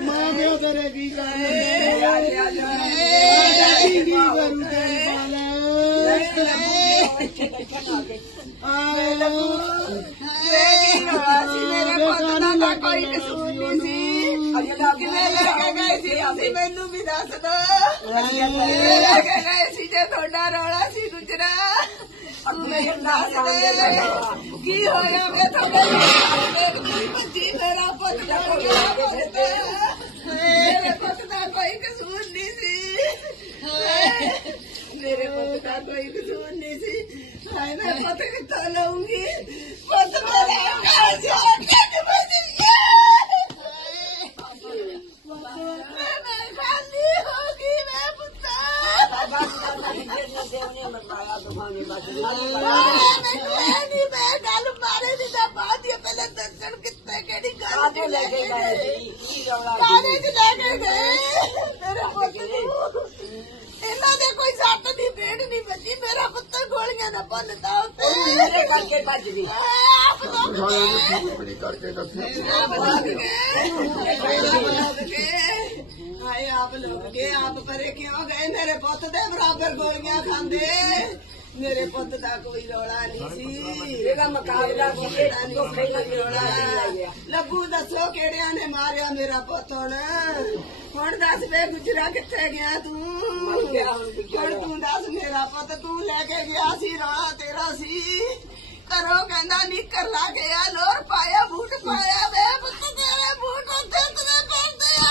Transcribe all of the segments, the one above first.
ਮਾਂ ਪਿਓ ਤੇਰੇ ਕੀ ਕਰਦੇ ਕੀ ਕੀ ਕਰੂ ਤੇਰੀ ਗਏ ਸੀ ਅਸੀਂ ਮੈਨੂੰ ਵੀ ਦੱਸ ਦੋ ਕਿਵੇਂ ਗਏ ਸੀ ਜੇ ਤੁਹਾਡਾ ਰੌਲਾ ਸੀ ਗੁਜਰਾ ਤੂੰ ਮੈਨੂੰ ਦੱਸ ਦੇ ਕੀ ਹੋਇਆ ਵੇ ਤੁਹਾਡੇ ਕੋਈ ਬੱਚੀ ਮੇਰਾ ਪੁੱਤ ਦਾ ਕੋਈ ਮੇਰੇ ਪੁੱਤ ਦਾ ਕੋਈ ਕਸੂਰ ਨਹੀਂ ਸੀ ਹਾਏ, ਮੇਰੇ ਪੁੱਤ ਦਾ ਕੋਈ ਕਸੂਰ ਨਹੀਂ ਸੀ ਹਾਏ ਮੈਂ ਪੁੱਤ ਕਿੱਥੋਂ ਲਊਂਗੀ ਪੁੱਤ ਮੇਰਾ ਘਰ ਛੱਡ ਕੇ ਬਸ ਮੈਂ ਖਾਲੀ ਹੋ ਗਈ ਮੈਂ ਪੁੱਤ ਨਹੀਂ ਮੈਂ ਗੱਲ ਮਾਰੇ ਦੀ ਤਾਂ ਬਾਤ ਹੀ ਆ, ਪਹਿਲਾਂ ਦੱਸਣ ਕਿੱਥੇ ਕਿਹੜੀ ਗੱਲ ਚ ਲੈ ਕੇ ਗਏ? ਇਹਨਾਂ ਦੇ ਕੋਈ ਸੱਟ ਦੀ ਪੇੜ ਨਹੀਂ ਵੱਜੀ ਮੇਰਾ ਪੁੱਤ ਗੋਲੀਆਂ ਦਾ ਭੰਨਦਾ ਉੱਤੇ? ਮੇਰੇ ਕਰਕੇ ਭੱਜ ਗਈ ਆਪ ਲੋਕ ਹਾਏ ਆਪ ਲੋਕ ਕੇ ਆਪ ਪਰੇ ਕਿਉਂ ਗਏ? ਮੇਰੇ ਪੁੱਤ ਦੇ ਬਰਾਬਰ ਗੋਲੀਆਂ ਖਾਂਦੇ। ਮੇਰੇ ਪੁੱਤ ਦਾ ਕੋਈ ਰੌਲਾ ਨਹੀਂ ਸੀ। ਇਹਦਾ ਮੁਕਾਬਲਾ ਕਿਸੇ ਦਾ ਨਹੀਂ ਸੀ ਰੌਲਾ ਲੱਭੂ ਦੱਸੋ ਕਿਹੜਿਆਂ ਨੇ ਮਾਰਿਆ ਮੇਰਾ ਪੁੱਤ ਹੁਣ? ਹੁਣ ਦੱਸ ਵੇ ਗੁਜਰਾ ਕਿੱਥੇ ਗਿਆ ਤੂੰ? ਹੁਣ ਤੂੰ ਦੱਸ ਮੇਰਾ ਪੁੱਤ, ਤੂੰ ਲੈ ਕੇ ਗਿਆ ਸੀ ਰੌਲਾ ਤੇਰਾ ਸੀ। ਕਰੋ ਕਹਿੰਦਾ, ਨਿੱਕਰ ਲਾ ਗਿਆ ਲੋਰ ਪਾਇਆ, ਬੂਟ ਪਾਇਆ। ਵੇ ਪੁੱਤ, ਤੇਰੇ ਬੂਟ ਉੱਤੇ ਤੇਰੇ ਪੈਂਦੇ ਆ।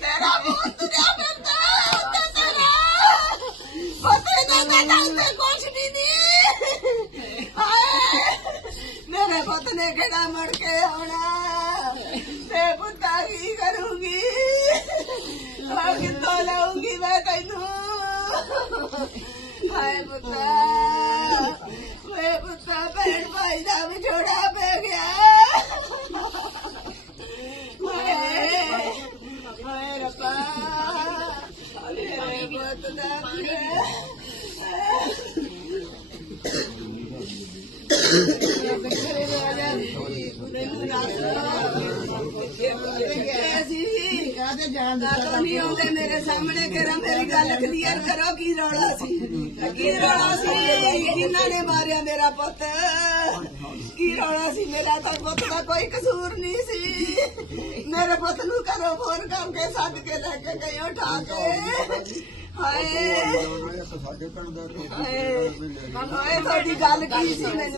ਤੇਰਾ ਬੂਟ ਤੁਰਿਆ ਫਿਰਦਾ ਉੱਤੇ ਤੇਰਾ। ਪਤਾ ਨਾ ਨਾ ਉੱਤੇ ਕੁਛ ਨਹੀਂ। ਦੀ ਮੇਰੇ ਪੁੱਤ ਨੇ ਕਿਹੜਾ ਮੜ ਕੇ ਆਉਣਾ। ਤੇ ਪੁੱਤਾ ਕੀ ਕਰੂੰ ਹਾਏ ਪੁੱਤਾ ਵੇ ਪੁੱਤਾ ਭੈਣ ਭਾਈ ਦਾ ਵਿਛੋੜਾ ਪੈ ਗਿਆ। ਹਾਏ ਹਾਏ ਰੱਬਾ ਮੇਰੇ ਪੁੱਤ ਦਾ ਕਾਹਦੇ ਜਾਣ ਤਾਂ ਨਹੀਂ ਆਉਂਦੇ ਮੇਰੇ ਸਾਹਮਣੇ ਕਰਾਂ ਮੇਰੀ ਗੱਲ ਕਲੀਅਰ ਕਰੋ ਕੀ ਰੌਲਾ ਸੀ? ਕੀ ਰੌਲਾ ਸੀ? ਕਿੰਨਾ ਨੇ ਮਾਰਿਆ ਮੇਰਾ ਪੁੱਤ? ਕੀ ਰੌਲਾ ਸੀ? ਮੇਰਾ ਤਾਂ ਪੁੱਤ ਦਾ ਕੋਈ ਕਸੂਰ ਨਹੀਂ ਸੀ। ਮੇਰੇ ਪੁੱਤ ਨੂੰ ਕਰੋ ਫੋਨ ਕਰਕੇ ਸੱਦ ਕੇ ਲੈ ਕੇ ਗਏ ਉਠਾ ਕੇ। ਹਾਏ। ਹਾਏ। ਹਾਏ ਤੁਹਾਡੀ ਗੱਲ ਕੀ ਸੀ ਮੈਨੂੰ?